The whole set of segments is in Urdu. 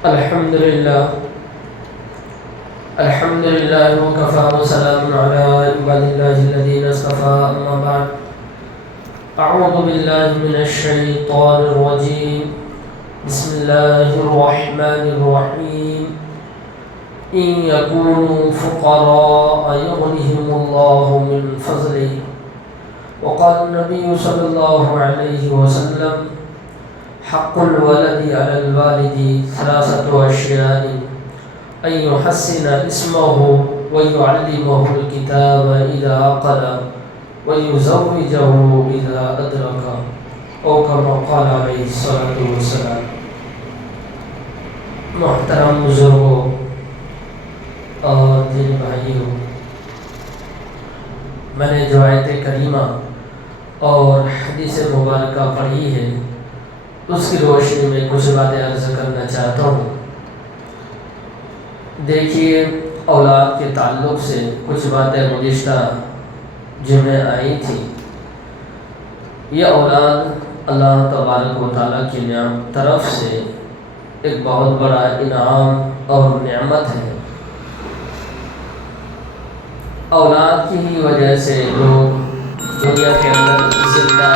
الحمد لله الحمد لله وكفى وسلام على عباد الله الذين اصطفى أما بعد أعوذ بالله من الشيطان الرجيم بسم الله الرحمن الرحيم إن يكونوا فقراء يغنهم الله من فضله وقال النبي صلى الله عليه وسلم حق الولد على الوالد ثلاثة أشياء أن يحسن اسمه ويعلمه الكتاب إذا عقل ويزوجه إذا أدرك أو كما قال عليه الصلاة والسلام. محترم بزرگوں اور دین بھائیوں، میں نے جو آیت کریمہ اور حدیث مبارکہ پڑھی ہے اس کی روشنی میں کچھ باتیں عرض کرنا چاہتا ہوں. دیکھیے، اولاد کے تعلق سے کچھ باتیں گزشتہ جمعے آئی تھیں. یہ اولاد اللہ تبارک و تعالیٰ کی طرف سے ایک بہت بڑا انعام اور نعمت ہے. اولاد کی ہی وجہ سے لوگ دنیا کے اندر زندہ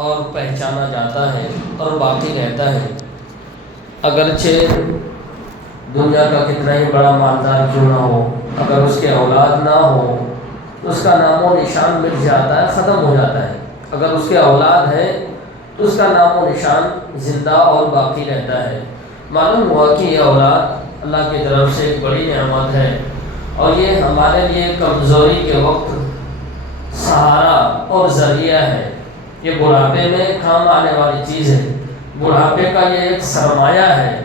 اور پہچانا جاتا ہے اور باقی رہتا ہے. اگرچہ دنیا کا کتنا ہی بڑا مالدار کیوں نہ ہو، اگر اس کے اولاد نہ ہو تو اس کا نام و نشان مٹ جاتا ہے، ختم ہو جاتا ہے. اگر اس کے اولاد ہے تو اس کا نام و نشان زندہ اور باقی رہتا ہے. معلوم ہوا کہ یہ اولاد اللہ کی طرف سے ایک بڑی نعمت ہے اور یہ ہمارے لیے کمزوری کے وقت سہارا اور ذریعہ ہے. یہ بڑھاپے میں کام آنے والی چیز ہے. بڑھاپے کا یہ ایک سرمایہ ہے.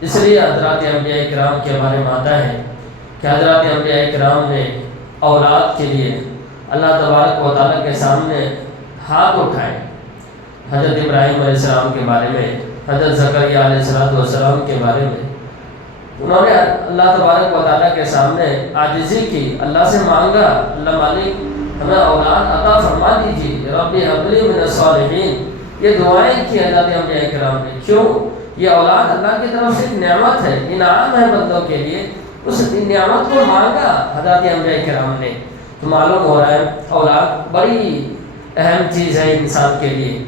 اس لیے حضرات انبیاء کرام کے بارے میں آتا ہے کہ حضرات انبیاء کرام نے اولاد کے لیے اللہ تبارک و تعالیٰ کے سامنے ہاتھ اٹھائے. حضرت ابراہیم علیہ السلام کے بارے میں، حضرت زکریا علیہ السلام کے بارے میں انہوں نے اللہ تبارک و تعالیٰ کے سامنے عاجزی کی، اللہ سے مانگا، اللہ مالک ہمیں اولاد عطا فرما دیجیے، ربی ہب لی من الصالحین. یہ دعائیں کی حضرت انبیاء کرام نے. کیوں؟ یہ اولاد اللہ کی طرف سے ایک نعمت ہے، انعام ہے بندوں کے لیے. اس نعمت کو مانگا حضرت انبیاء کرام نے. تو معلوم ہو رہا ہے اولاد بڑی اہم چیز ہے انسان کے لیے.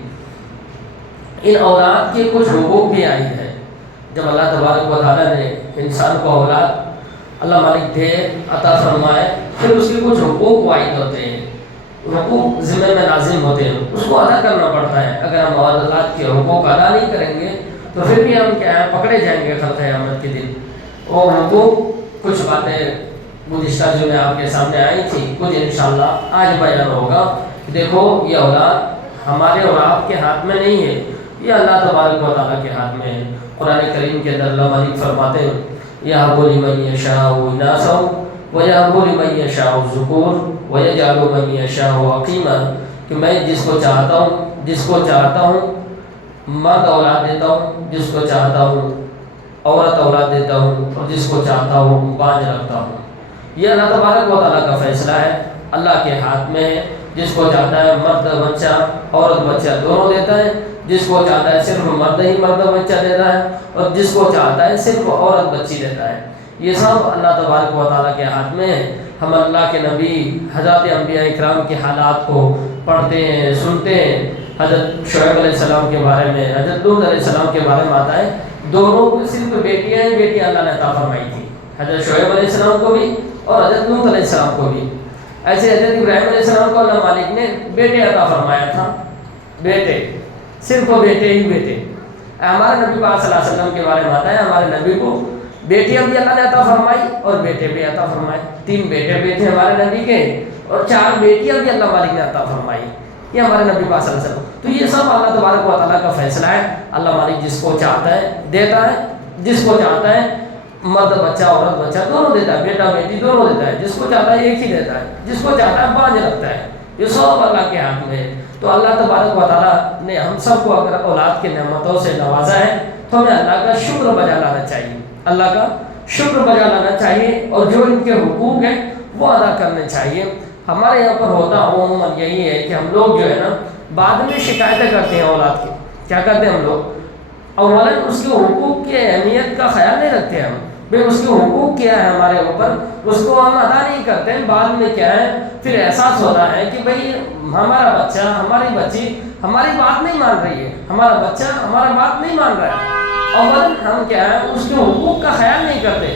ان اولاد کے کچھ حقوق بھی آئی ہے. جب اللہ تبارک و تعالیٰ نے انسان کو اولاد اللہ مالک دے، عطا فرمائے، پھر اس کے کچھ حقوق واحد ہوتے ہیں، حقوق ذمہ میں لازم ہوتے ہیں، اس کو ادا کرنا پڑتا ہے. اگر ہم اولاد کے حقوق ادا نہیں کریں گے تو پھر بھی ہم کیا ہے، پکڑے جائیں گے کل قیامت کے دن. اور حقوق کچھ باتیں گزشتہ جو میں آپ کے سامنے آئی تھی، کچھ انشاءاللہ آج بیان ہوگا. دیکھو، یہ اولاد ہمارے اور آپ کے ہاتھ میں نہیں ہے، یہ اللہ تبارک و تعالیٰ کے ہاتھ میں ہے. قرآن کریم کے اندر اللہ مالک فرماتے ہیں یَهَبُ لِمَن يَشَاءُ إِنَاثًا وَيَهَبُ لِمَن يَشَاءُ الذُّكُورَ وَيَجْعَلُ مَن يَشَاءُ عَقِيمًا. کہ میں جس کو چاہتا ہوں مرد اولاد دیتا ہوں، جس کو چاہتا ہوں عورت اولاد دیتا ہوں، اور جس کو چاہتا ہوں باز رکھتا ہوں. یہ اللہ تبارک و تعالیٰ کا فیصلہ ہے، اللہ کے ہاتھ میں ہے. جس کو چاہتا ہے مرد بچہ عورت بچہ دونوں دیتا ہے، جس کو چاہتا ہے صرف مرد ہی مرد بچہ دیتا ہے، اور جس کو چاہتا ہے صرف عورت بچی دیتا ہے. یہ سب اللہ تبارک و تعالیٰ کے ہاتھ میں ہے. ہم اللہ کے نبی حضرت انبیاء اکرام کے حالات کو پڑھتے ہیں، سنتے ہیں. حضرت شعیب علیہ السلام کے بارے میں، حضرت لوط علیہ السلام کے بارے میں آتا ہے دونوں کو صرف بیٹیاں اللہ نے عطا فرمائی تھی، حضرت شعیب علیہ السلام کو بھی اور حضرت لوط علیہ السلام کو بھی. ایسے حضرت ابراہیم علیہ السلام کو اللہ مالک نے بیٹے عطا فرمایا تھا. بیٹے، صرف بیٹے ہی بیٹے. ہمارے نبی پاک صلی اللہ علیہ وسلم کے بارے میں آتا ہے ہمارے نبی کو بیٹیاں بھی اللہ نے عطا فرمائی اور بیٹے بھی عطا فرمائے. 3 بیٹے بھی تھے ہمارے نبی کے اور 4 بیٹیاں بھی اللہ مالک نے عطا فرمائی. یہ ہمارے نبی پاک صلی اللہ علیہ وسلم. تو یہ سب اللہ تبارک و تعالیٰ کا فیصلہ ہے. اللہ مالک جس کو چاہتا ہے دیتا ہے، جس کو چاہتا ہے مرد بچہ عورت بچہ دونوں دیتا ہے، بیٹا بیٹی دونوں دیتا ہے. جس کو چاہتا ہے ایک ہی دیتا ہے، جس کو چاہتا ہے باز رکھتا ہے. یہ سب اللہ کے ہاتھ میں ہے. تو اللہ تبارک و تعالیٰ نے ہم سب کو اگر اولاد کے نعمتوں سے نوازا ہے تو ہمیں اللہ کا شکر بجا لانا چاہیے، اللہ کا شکر بجا لانا چاہیے، اور جو ان کے حقوق ہیں وہ ادا کرنے چاہیے. ہمارے یہاں پر ہوتا عموماً یہی ہے کہ ہم لوگ جو ہے نا بعد میں شکایتیں کرتے ہیں اولاد کی. کیا کرتے ہیں ہم لوگ؟ اولاً اس کے حقوق کی اہمیت کا خیال نہیں رکھتے ہم، بھئی اس کے حقوق کیا ہے ہمارے اوپر، اس کو ہم ادا نہیں کرتے ہیں۔ بعد میں کیا ہے پھر احساس ہوتا ہے کہ بھئی ہمارا بچہ ہماری بچی ہماری بات نہیں مان رہی ہے، ہمارا بچہ ہمارا بات نہیں مان رہا ہے۔ اولاً ہم کیا ہے اس کے حقوق کا خیال نہیں کرتے۔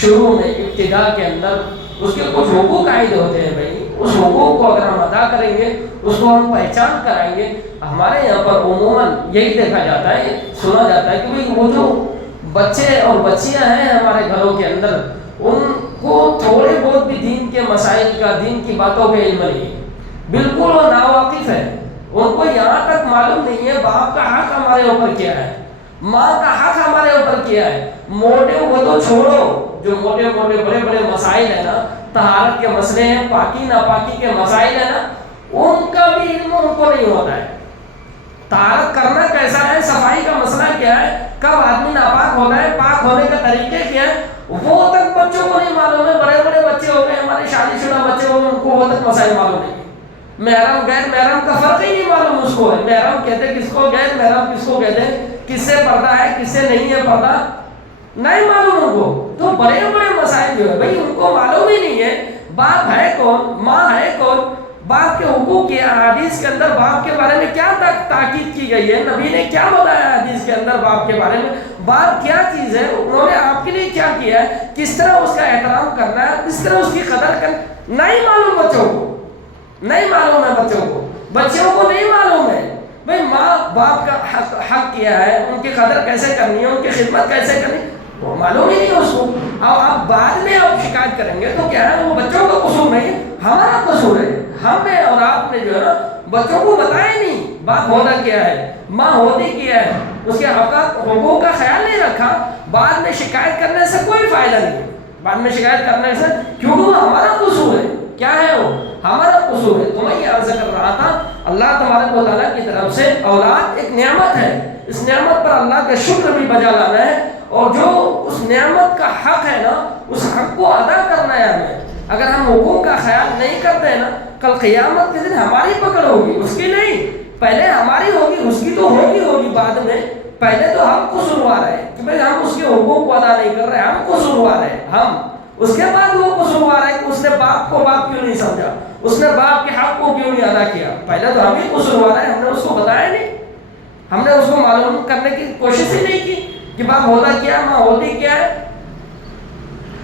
شروع میں ابتدا کے اندر اس کے کچھ حقوق عائد ہوتے ہیں، بھئی اس حقوق کو اگر ہم ادا کریں گے، اس کو ہم پہچان کرائیں گے۔ ہمارے یہاں پر عموماً یہی دیکھا جاتا ہے، سنا جاتا ہے کہ بھئی وہ جو بچے اور بچیاں ہیں ہمارے گھروں کے اندر، ان کو تھوڑے بہت بھی دین کے مسائل کا، دین کی باتوں کا علم نہیں ہے، بالکل وہ ناواقف ہے۔ ان کو یہاں تک معلوم نہیں ہے باپ کا حق ہمارے اوپر کیا ہے، ماں کا حق ہمارے اوپر کیا ہے۔ موٹے وہ تو چھوڑو، جو موٹے موٹے بڑے بڑے مسائل ہیں نا، طہارت کے مسئلے ہیں، پاکی ناپاکی کے مسائل ہیں نا، ان کا بھی علم ان کو نہیں ہوتا ہے۔ طہارت کرنا کیسا ہے، صفائی کا مسئلہ کیا ہے، کب آدمی ناپاک ہوتا ہے، پاک ہونے کا طریقے کیا ہے، وہ تک بچوں کو نہیں معلوم ہے۔ بڑے بڑے بچے ہو گئے، ہمارے شادی شدہ بچے ہو گئے، ان کو وہ تک مسائل معلوم نہیں۔ محرم غیر محرم کا فرق ہی نہیں معلوم اس کو ہے۔ محرم کہتے کس کو، غیر محرم کس کو کہتے ہیں، کس سے پردہ ہے کس سے نہیں ہے پردہ، نہیں معلوم ان کو۔ تو بڑے بڑے مسائل جو ہے بھئی ان کو معلوم ہی نہیں ہے باپ ہے کون، ماں ہے کون، باپ کے حقوق کیا، حدیث کے اندر باپ کے بارے میں کیا تاکید کی گئی ہے، نبی نے کیا بتایا حدیث کے اندر باپ کے بارے میں، باپ کیا چیز ہے، انہوں نے آپ کے لیے کیا کیا ہے، کس طرح اس کا احترام کرنا ہے، کس طرح اس کی قدر کرنا، نہیں معلوم بچوں کو، نہیں معلوم ہے بچوں کو نہیں معلوم ہے بھئی ماں باپ کا حق کیا ہے، ان کی قدر کیسے کرنی ہے، ان کی خدمت کیسے کرنی ہے، وہ معلوم ہی نہیں اس کو۔ اب آپ بعد میں آپ شکایت کریں گے تو کیا ہے، وہ بچوں کا قصور نہیں، ہمارا قصور ہے۔ ہم نے اور آپ نے جو ہے نا بچوں کو بتایا نہیں باپ ہوتا کیا ہے، ماں ہوتی کیا ہے، اس کے حقوق کا خیال نہیں رکھا۔ بعد میں شکایت کرنے سے کوئی فائدہ نہیں، بعد میں شکایت کرنے سے، کیونکہ وہ ہمارا قصور ہے۔ کیا ہے وہ ہمارا قصور ہے۔ تو میں یہ عرض کر رہا تھا، اللہ تبارک و تعالیٰ کی طرف سے اولاد ایک نعمت ہے، اس نعمت پر اللہ کا شکر بھی بجا لانا ہے، اور جو اس نعمت کا حق ہے نا اس حق کو ادا کرنا ہے ہمیں۔ اگر ہم حقوق کا خیال نہیں کرتے ہیں نا، کل قیامت کے دن ہماری پکڑ ہوگی، اس کی نہیں، پہلے ہماری ہوگی، اس کی تو ہوگی بعد میں، پہلے تو ہم قصوروار ہیں کہ بھئی ہم اس کے حقوق کو ادا نہیں کر رہے، ہم قصوروار ہیں ہم، اس کے بعد وہ قصوروار ہے کہ اس نے باپ کو باپ کیوں نہیں سمجھا، اس نے باپ کے حق کو کیوں نہیں ادا کیا۔ پہلے تو ہم ہی قصوروار ہیں، ہم نے اس کو بتایا نہیں، ہم نے اس کو معلوم کرنے کی کوشش ہی نہیں کی کہ باپ ہوتا کیا، ماں ہوتی کیا ہے۔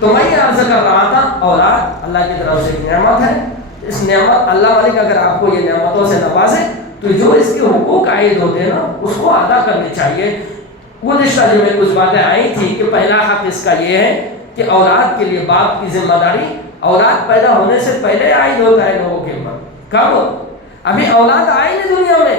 تو میں یہ عرض کر رہا تھا، اولاد اللہ کی طرف سے ایک نعمت ہے، اس نعمت اللہ مالک اگر آپ کو یہ نعمتوں سے نوازے تو جو اس کے حقوق عائد ہوتے ہیں نا اس کو ادا کرنے چاہیے۔ گزشتہ جو میں کچھ باتیں آئی تھی کہ پہلا حق اس کا یہ ہے کہ اولاد کے لیے باپ کی ذمہ داری اولاد پیدا ہونے سے پہلے عائد ہوتا ہے لوگوں کے اوپر۔ کب؟ ابھی اولاد آئی نہیں دنیا میں،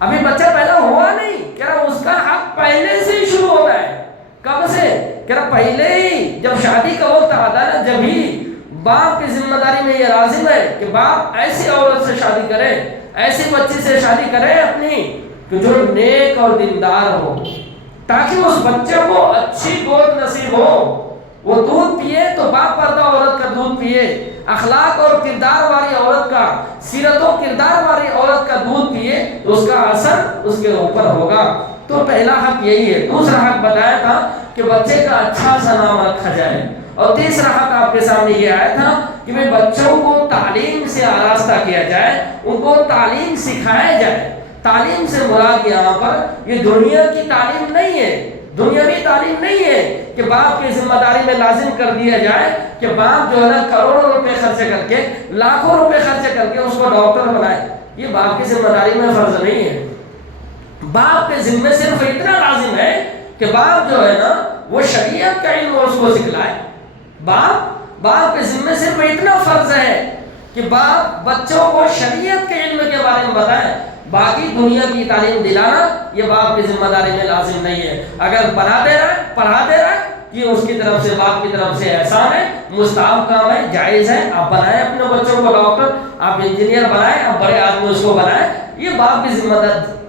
ابھی بچہ پیدا ہوا نہیں، کیا اس کا حق پہلے سے ہی شروع ہوتا ہے۔ کب سے؟ کیا پہلے ہی جب شادی کا وقت آتا ہے نا، جب ہی باپ کی ذمہ داری میں یہ لازم ہے کہ باپ ایسی عورت سے شادی کرے، ایسی بچی سے شادی کرے اپنی کہ جو نیک اور دیندار ہو، تاکہ اس بچے کو اچھی گود نصیب ہو۔ وہ دودھ پیے تو باپ پردہ عورت کا دودھ پیے، اخلاق اور کردار والی عورت کا، سیرت و کردار والی عورت کا دودھ پیے تو اس کا اثر اس کے اوپر ہوگا۔ تو پہلا حق یہی ہے۔ دوسرا حق بتایا تھا کہ بچے کا اچھا سا نام رکھا جائے، اور تیسرا حق آپ کے سامنے یہ آیا تھا کہ بچوں کو تعلیم سے آراستہ کیا جائے، ان کو تعلیم سکھایا جائے۔ تعلیم سے مراد یہاں پر یہ دنیا کی تعلیم نہیں ہے، دنیاوی تعلیم نہیں ہے کہ باپ کی ذمہ داری میں لازم کر دیا جائے کہ باپ جو ہے نا کروڑوں روپے خرچ کر کے، لاکھوں روپے خرچ کر کے اس کو ڈاکٹر بنائے۔ یہ باپ کی ذمہ داری میں فرض نہیں ہے۔ باپ کے ذمے صرف اتنا لازم ہے کہ باپ جو ہے نا وہ شریعت کا علم اس کو سکھلائے۔ باپ کے ذمے صرف اتنا فرض ہے کہ باپ بچوں کو شریعت کے علم کے بارے میں بتائیں، باقی دنیا کی تعلیم دلانا یہ باپ کی ذمہ داری میں لازم نہیں ہے۔ اگر بنا دے رہا ہے، پڑھا دے رہا ہے، یہ اس کی طرف سے، باپ کی طرف سے احسان ہے، مستحب کام ہے، جائز ہے۔ آپ بنائیں اپنے بچوں کو ڈاکٹر، آپ انجینئر بنائیں، آپ بڑے آدمی اس کو بنائیں، یہ باپ کی ذمہ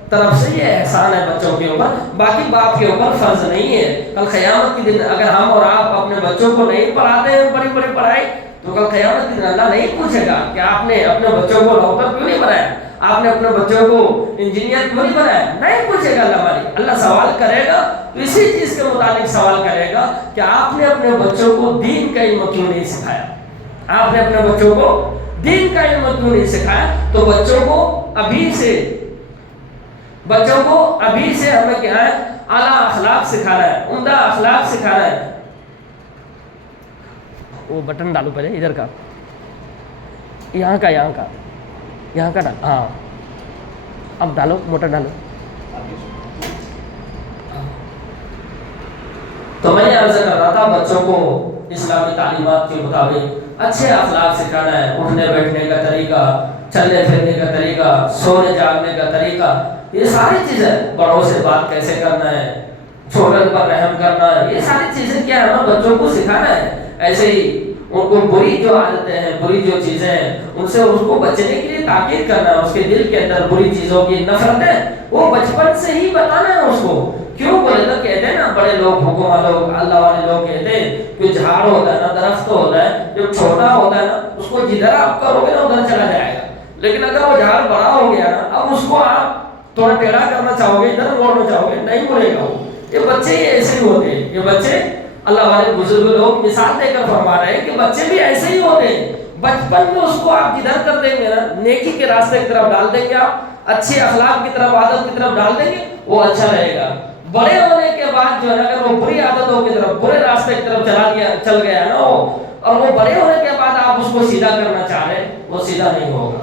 طرف سے یہ احسان ہے بچوں کے اوپر، باقی باپ کے اوپر فرض نہیں ہے۔ کل قیامت کے دن اگر ہم اور آپ اپنے بچوں کو نہیں پڑھاتے ہیں بڑی بڑی پڑھائی تو کل قیامت کے دن اللہ نہیں پوچھے گا کہ آپ نے اپنے بچوں کو ڈاکٹر کیوں نہیں بنایا, آپ نے اپنے بچوں کو انجینئر کیوں نہیں بنایا, نہیں پوچھے گا اللہ مالک. اللہ سوال کرے گا تو اسی چیز کے متعلق سوال کرے گا کہ آپ نے اپنے بچوں کو دین کا علم کیوں نہیں سکھایا, آپ نے اپنے بچوں کو دین کا علم کیوں نہیں سکھایا. تو بچوں کو ابھی سے ہمیں کیا ہے, اعلیٰ اخلاق سکھانا ہے, عمدہ اخلاق سکھانا ہے. وہ بٹن ڈالو پہلے ادھر کا, یہاں کا ڈال, ہاں اب ڈالو, موٹر ڈالو. تو میں یہ عرض کر رہا تھا بچوں کو اسلامی تعلیمات کے مطابق اچھے اخلاق سکھانا ہے, اٹھنے بیٹھنے کا طریقہ, چلنے پھرنے کا طریقہ, سونے جاگنے کا طریقہ, یہ ساری چیزیں, بڑوں سے بات کیسے کرنا ہے, چھوٹوں پر رحم کرنا ہے, یہ ساری چیزیں کیا ہے ہمیں بچوں کو سکھانا ہے. ایسے ہی ان کو بری جو عادتیں ہیں, بری جو چیزیں ہیں, ان سے اس کو بچنے کے لیے تاکید کرنا ہے. اس کے دل کے اندر بری چیزوں کی نفرت ہے, وہ بچپن سے ہی بتانا ہے اس کو. کیوں بولے تو کہتے ہیں نا بڑے لوگ, حکومت لوگ, اللہ والے لوگ کہتے ہیں کہ جھاڑ ہوتا ہے نا, درخت ہوتا ہے, جب چھوٹا ہوتا ہے نا اس کو جدھر آپ کرو گے نا ادھر چلا جائے گا. لیکن اگر وہ جھاڑ بڑا ہو گیا نا, اب اس کو آپ تھوڑا ٹیڑھا کرنا چاہو گے, ادھر موڑنا چاہو گے, نہیں مڑے گا وہ. یہ بچے ہی ایسے ہی ہوتے ہیں, یہ بچے اللہ والے بزرگ لوگ مثال دے کر فرما رہے ہیں کہ بچے بھی ایسے ہی ہوتے ہیں. بچپن میں اس کو آپ جدھر کر دیں گے نا, نیکی کے راستے کی طرف ڈال دیں گے, آپ اچھے اخلاق کی طرف, عادت کی طرف ڈال دیں گے, وہ اچھا رہے گا. بڑے ہونے کے بعد جو ہے نا اگر وہ بری عادتوں کی طرف, برے راستے کی طرف چل گیا نا وہ, اور وہ بڑے ہونے کے بعد آپ اس کو سیدھا کرنا چاہ رہے ہیں, وہ سیدھا نہیں ہوگا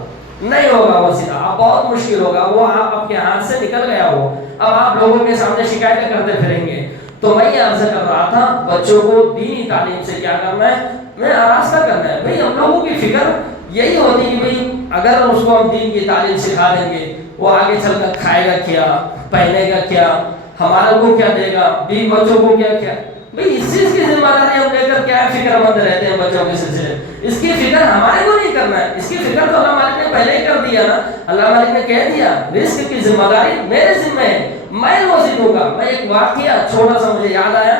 وہ سیدھا, اب بہت مشکل ہوگا, وہ آپ کے ہاتھ سے نکل گیا وہ, اب آپ لوگوں کے سامنے شکایتیں کرتے پھریں گے. تو میں یہ عرض کر رہا تھا بچوں کو دینی تعلیم سے کیا کرنا ہے, میں آراستہ کرنا ہے. بھئی ہم لوگوں کی فکر یہی ہوتی ہے بھئی اگر اس کو ہم دین کی تعلیم سکھا دیں گے, وہ آگے چل کر کھائے گا کیا, پہنے گا کیا, ہمارا کو کیا دے گا, بیوی بچوں کو کیا. بھئی اس چیز کی ذمہ داری ہم لے کر کیا فکر مند رہتے ہیں بچوں کے سلسلے. اس کی فکر ہمارے کو نہیں کرنا ہے, اس کی فکر تو اللہ مالک نے پہلے ہی کر دیا نا. اللہ مالک نے کہہ دیا رزق کی ذمہ داری میرے ذمہ ہے, میں روزی دوں گا. میں ایک واقعہ چھوٹا سا مجھے یاد آیا,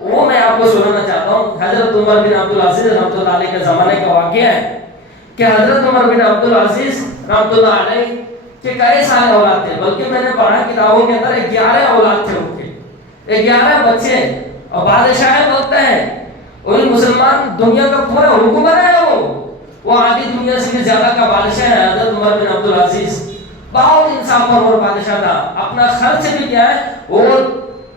وہ میں آپ کو سنانا چاہتا ہوں. حضرت عمر بن عبدالعزیز رحمۃ اللہ علیہ کے زمانے کا واقعہ ہے کہ حضرت عمر بن عبدالعزیز رحمۃ اللہ علیہ کہ کئی سارے اولاد تھے, بلکہ میں نے پڑھا کتابوں کے اندر 11 اولاد تھے ان کے, 11 بچے, اور بادشاہ وقت ہیں, وہی مسلمان دنیا کا پورا حکمران ہے, وہ آدھی دنیا سے بھی زیادہ کا بادشاہ ہے حضرت عمر بن عبدالعزیز. بہت انصاف پرور بادشاہ تھا, اپنا خرچ بھی کیا ہے وہ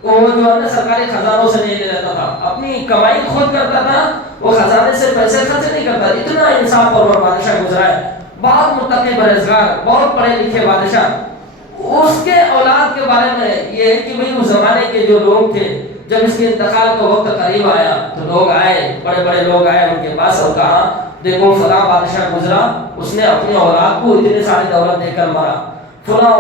جو ہے نا سرکاری خزانوں سے نہیں لے لیتا تھا, اپنی کمائی خود کرتا تھا, وہ خزانے سے پیسے خرچ نہیں کرتا. اتنا انصاف پرور بادشاہ گزرا ہے, بہت متقی پرہیزگار, بہت پڑھے لکھے بادشاہ. اس کے اولاد کے بارے میں یہ ہے کہ بھئی اس زمانے کے جو لوگ تھے, جب اس کے انتقال کا وقت قریب آیا تو لوگ آئے, بڑے بڑے لوگ آئے ان کے پاس اور کہا دیکھو فلاں بادشاہ گزرا, اس نے اپنی اولاد کو اتنے ساری دولت دے کر مارا. فلاں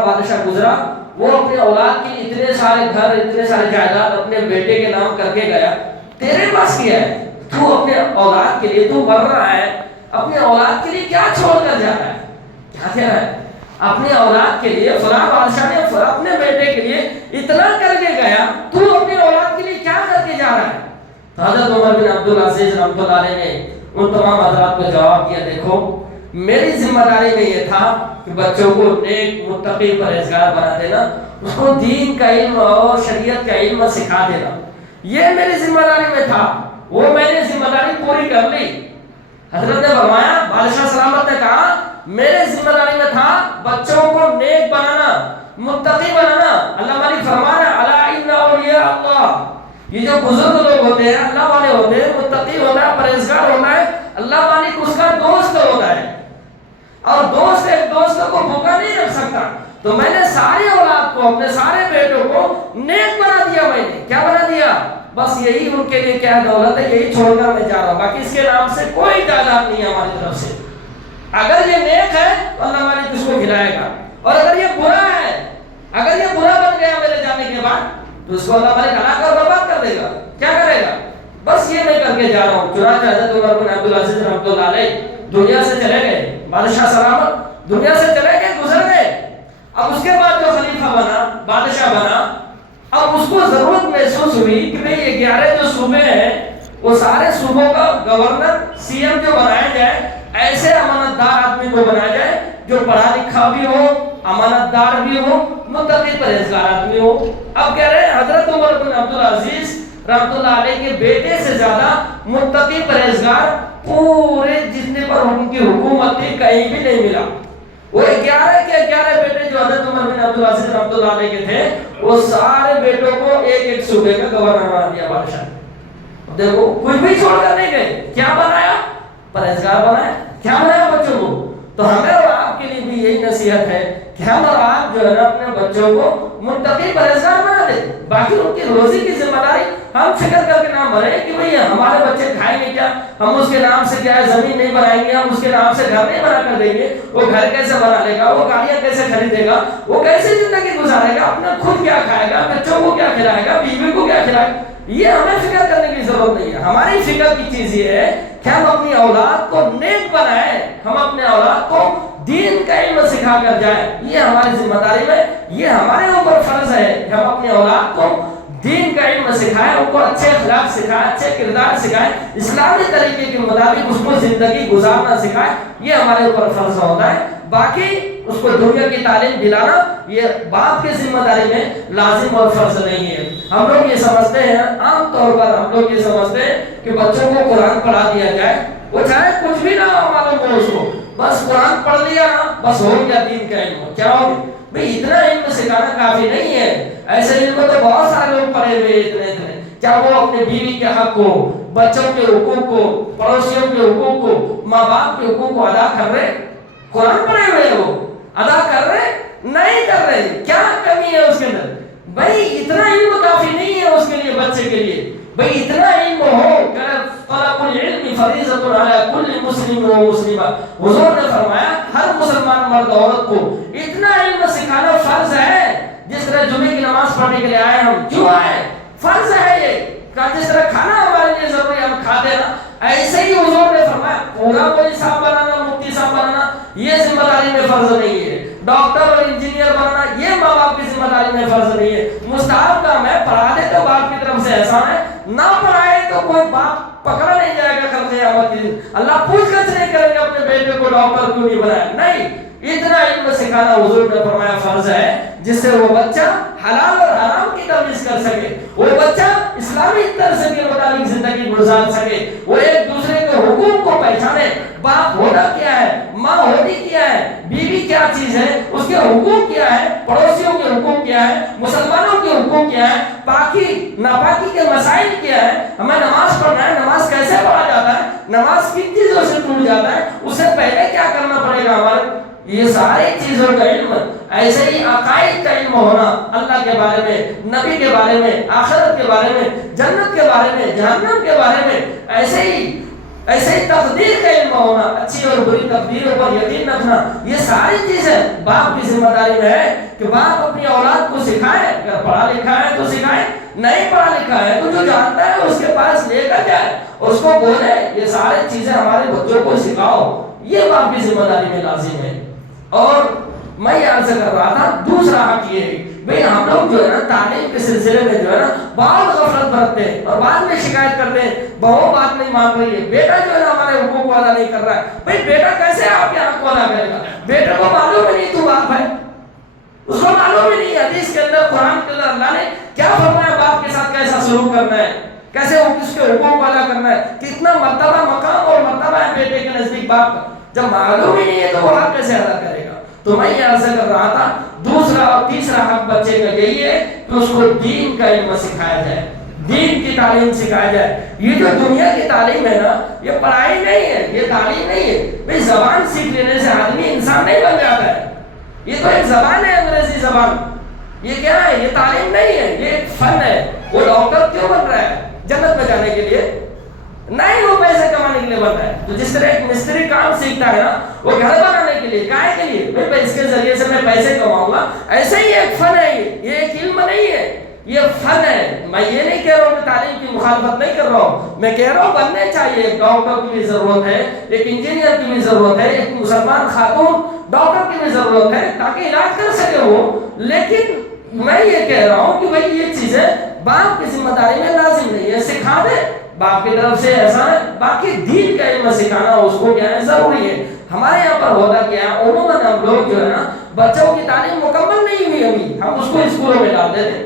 بادشاہ گزرا, وہ اپنے اولاد کے لیے اتنے سارے گھر, اتنے سارے جائیداد اپنے بیٹے کے نام کر کے گیا. تیرے پاس کیا ہے, تو اپنے اولاد کے لیے تو مر رہا ہے, اپنے اولاد کے لیے کیا چھوڑ کر جا رہا ہے, کیا کہہ رہا ہے, اپنے اولاد کے لیے فلاں بادشاہ نے اپنے بیٹے کے لیے اتنا کر کے گیا, تو اپنی اولاد کے لیے کیا کر کے جا رہا ہے. حضرت عمر بن عبدالعزیز رحمۃ اللہ علیہ نے ان تمام حضرات کو جواب دیا, دیکھو میری ذمہ داری میں یہ تھا کہ بچوں کو نیک متقی پرہیزگار بنا دینا, اس کو دین کا علم اور شریعت کا علم سکھا دینا, یہ میری ذمہ داری میں تھا, وہ میں نے ذمہ داری پوری کر لی. حضرت نے فرمایا, بادشاہ سلامت نے کہا میرے ذمہ داری میں تھا بچوں کو نیک بنانا, متقی بنانا. اللہ مالک فرما رہا ہے الا ان اولیاء اللہ, یہ جو بزرگ لوگ ہوتے ہیں, اللہ والے ہوتے ہیں, متقی ہوتا ہے, پرہیزگار ہوتا ہے, اللہ مالک اس کا دوست ہوتا ہے, اور دوست ایک دوست کو بھوکا نہیں رکھ سکتا. تو میں نے سارے اولاد کو, اپنے سارے بیٹوں کو نیک بنا دیا. میں نے کیا بنا دیا, بس یہی ان کے لیے کیا دولت ہے, یہی چھوڑ کر میں جا رہا ہوں, باقی اس کے نام سے کوئی جائیداد نہیں ہے ہماری طرف سے. اگر یہ نیک ہے تو اللہ مالک اس کو کھلائے گا, اور اگر یہ برا ہے, اگر یہ برا بن گیا میرے جانے کے بعد, تو اس کو اللہ مالک ہلاک کر برباد کر دے گا. کیا کرے گا, بس یہ میں کر کے جا رہا ہوں. چنانچہ حضرت عمر بن عبدالعزیز رحمۃ اللہ علیہ دنیا سے چلے گئے, بادشاہ سلامت دنیا سے چلے گئے, گزر گئے. اب اس کے بعد جو خلیفہ بنا, بادشاہ بنا, اب اس کو ضرورت محسوس ہوئی کہ بھئی یہ 11 جو صوبے ہیں وہ سارے صوبوں کا گورنر سی ایم جو بنایا جائے ایسے امانت دار آدمی کو بنایا جائے جو پڑھا لکھا بھی ہو, امانت دار بھی ہو, متقی پرہیزگار آدمی ہو. اب کہہ رہے ہیں حضرت عمر بن عبدالعزیز رحمۃ اللہ علیہ کے بیٹے سے زیادہ متقی پرہیزگار پورے جتنے پر ان کی حکومت تھی کہیں بھی نہیں ملا. وہ 11 کے 11 بیٹے جو حضرت عمر بن عبدالعزیز رحمۃ اللہ علیہ کے تھے وہ سارے بیٹوں کو ایک ایک صوبے کا گورنر بنا دیا بادشاہ. دیکھو کچھ بھی چھوڑ کر نہیں گئے. کیا بنایا؟ پرہیزگار بنایا. کیا بنایا؟ بچوں کو. تو ہمیں اور آپ کے لیے بھی یہی نصیحت ہے کہ ہم اور آپ جو ہے نا اپنے بچوں کو متقی پرہیزگار بنا دیں. باقی ان کی روزی کی ذمہ داری ہم فکر کر کے نام بھریں کہ بھئی ہمارے بچے کھائیں گے کیا, ہم اس کے نام سے کیا ہے زمین نہیں بنائیں گے, ہم اس کے نام سے گھر نہیں بنا کر دیں گے. وہ گھر کیسے بنا لے گا, وہ گاڑیاں کیسے خریدے گا, وہ کیسے زندگی گزارے گا, اپنا خود کیا کھائے گا, بچوں کو کیا کھلائے گا, بیوی کو کیا کھلائے گا. یہ ہمیں فکر کرنے کی ضرورت نہیں ہے. ہماری فکر کی چیز یہ ہے کہ ہم اپنی اولاد کو نیک بنائیں, ہم اپنے اولاد کو دین کا علم سکھا کر جائیں. یہ ہماری ذمہ داری میں, یہ ہمارے اوپر فرض ہے کہ ہم اپنے اولاد کو دین کا علم سکھائیں, ان کو اچھے اخلاق سکھائیں, اچھے کردار سکھائیں, اسلامی طریقے کے مطابق اس کو زندگی گزارنا سکھائیں. یہ ہمارے اوپر فرض ہوتا ہے. باقی اس کو دنیا کی تعلیم دلانا یہ باپ کی ذمہ داری میں لازم اور فرض نہیں ہے. ہم لوگ یہ سمجھتے ہیں, عام طور پر ہم لوگ یہ سمجھتے ہیں کہ بچوں کو قرآن پڑھا دیا جائے, وہ چاہے کچھ بھی نہ معلوم ہو اس کو, بس قرآن پڑھ لیا نا بس ہو گیا دین کا علم. کیا ہو بھئی اتنا علم سکھانا کافی نہیں ہے. ایسے علم تو بہت سارے لوگ پڑھے ہوئے اتنے. کیا وہ اپنے بیوی کے حق کو, بچوں کے حقوق کو, پڑوسیوں کے حقوق کو, ماں باپ کے حقوق کو ادا کر رہے؟ قرآن پڑھے ہوئے وہ ادا کر رہے نہیں کر رہے. کیا کمی ہے اس کے اندر؟ بھئی اتنا علم کافی نہیں ہے اس کے لیے, بچے کے لیے. بھئی اتنا علم ہو کہ طلب العلم فریضۃ علی کل مسلم و مسلمہ. حضور نے فرمایا ہر مسلمان مرد عورت کو اتنا علم سکھانا فرض ہے. جس طرح جمعے کی نماز پڑھنے کے لیے آئے ہم, کیوں آئے؟ فرض ہے یہ. جس طرح کھانا ہمارے لیے ضروری ہم کھاتے ہیں نا, ایسے ہی حضور نے فرمایا پورا کوئی صاحب بنانا, مفتی صاحب بنانا یہ ذمہ داری میں فرض نہیں ہے. ڈاکٹر اور انجینئر بننا یہ ماں باپ کی ذمہ داری میں فرض نہیں ہے. مستحب کام ہے. پڑھا دے تو باپ کی طرف سے احسان ہے, نہ پڑھائے تو کوئی باپ پکڑا نہیں جائے گا کل قیامت کے دن. اللہ پوچھ گچھ نہیں کریں گے اپنے بیٹے کو ڈاکٹر کیوں نہیں بنایا. نہیں, اتنا علم سکھانا حضور نے فرمایا فرض ہے جس سے وہ بچہ حلال اور حرام کی تمیز کر سکے, وہ بچہ اسلامی طرز کے مطابق زندگی گزار سکے, وہ ایک دوسرے کے حقوق کو پہچانے. باپ ہونا کیا ہے, ماں ہونی کیا ہے, بیوی کیا چیز ہے, اس کے حقوق کیا ہے, پڑوسیوں کے حقوق کیا ہے, مسلمانوں کے حقوق کیا ہے, پاکی ناپاکی کے مسائل کیا ہے. ہمیں نماز پڑھنا ہے, نماز کیسے پڑھا جاتا ہے, نماز کن چیزوں سے ٹوٹ جاتا ہے, اسے پہلے کیا کرنا پڑے گا ہمارے, یہ ساری چیزوں کا علم. ایسے ہی عقائد کا علم ہونا, اللہ کے بارے میں, نبی کے بارے میں, آخرت کے بارے میں, جنت کے بارے میں, جہنم کے بارے میں, ایسے ہی تقدیر کا علم ہونا, اچھی اور بری تقدیروں پر یقین رکھنا, یہ ساری چیزیں باپ کی ذمہ داری میں ہے کہ باپ اپنی اولاد کو سکھائے. اگر پڑھا لکھا ہے تو سکھائے, نہیں پڑھا لکھا ہے تو جو جانتا ہے اس کے پاس لے کر جائے, اس کو بولے. یہ ساری چیزیں ہمارے بچوں کو سکھاؤ, یہ باپ کی ذمہ داری میں لازم ہے. اور میں یہ عرض کر رہا تھا دوسرا حق یہ ہے بھئی ہم لوگ جو ہے نا تعلیم کے سلسلے میں جو ہے نا بہت غفلت برتتے ہیں اور بعد میں شکایت کرتے ہیں بہو بات نہیں مان رہی ہے, بیٹا جو ہے نا ہمارے حقوق کو ادا نہیں کر رہا ہے. بھئی بیٹا کیسے آپ کے حق کو ادا کرے گا؟ بیٹے کو معلوم ہی نہیں تو باپ ہے, اس کو معلوم ہی نہیں. حدیث کے اندر, قرآن کے اندر اللہ نے کیا فرمایا باپ کے ساتھ کیسا سلوک کرنا ہے, کیسے اس کے حقوق کو ادا کرنا ہے, کتنا مرتبہ مقام اور مرتبہ ہے بیٹے کے نزدیک باپ کا. جب معلوم ہی نہیں ہے تو وہ حق کیسے ادا کرے گا؟ تو میں یہ عرض کر رہا تھا دوسرا اور تیسرا حق بچے کا یہی ہے کہ اس کو دین کا علم سکھایا جائے, دین کی تعلیم سکھایا جائے. یہ جو دنیا کی تعلیم ہے نا یہ پڑھائی نہیں ہے, یہ تعلیم نہیں ہے. بھئی زبان سیکھ لینے سے آدمی انسان نہیں بن جاتا ہے. یہ تو ایک زبان ہے, انگریزی زبان. یہ کیا ہے؟ یہ تعلیم نہیں ہے, یہ ایک فن ہے. وہ ڈاکٹر کیوں بن رہا ہے؟ جنت میں جانے کے لیے نہیں, وہ پیسے کمانے کے لیے بن رہا ہے. تو جس طرح ایک مستری کام سیکھتا ہے نا وہ گھر بنانے کے لیے, کائے کے لیے, بھئی اس کے ذریعے سے میں پیسے کماؤں گا, ایسے ہی ایک فن ہے. یہ ایک علم نہیں ہے, یہ فن ہے. میں یہ نہیں کہہ رہا ہوں کہ تعلیم کی مخالفت نہیں کر رہا ہوں, میں کہہ رہا ہوں بننے چاہیے. ایک ڈاکٹر کی بھی ضرورت ہے, ایک انجینئر کی بھی ضرورت ہے, ایک مسلمان خاتون ڈاکٹر کی بھی ضرورت ہے تاکہ علاج کر سکے وہ. لیکن میں یہ کہہ رہا ہوں کہ بھئی یہ چیزیں باپ کی ذمہ داری میں لازم نہیں ہے. سکھا دے, باپ کی طرف سے احسان ہے، باقی دین کا علم سکھانا اس کو کیا ہے ضروری ہے۔ ہمارے یہاں پر ہوتا کیا ہے، عموماً ہم لوگ جو ہے نا بچوں کی تعلیم مکمل نہیں ہوئی ابھی، ہم اس کو اسکولوں میں ڈال دیتے ہیں۔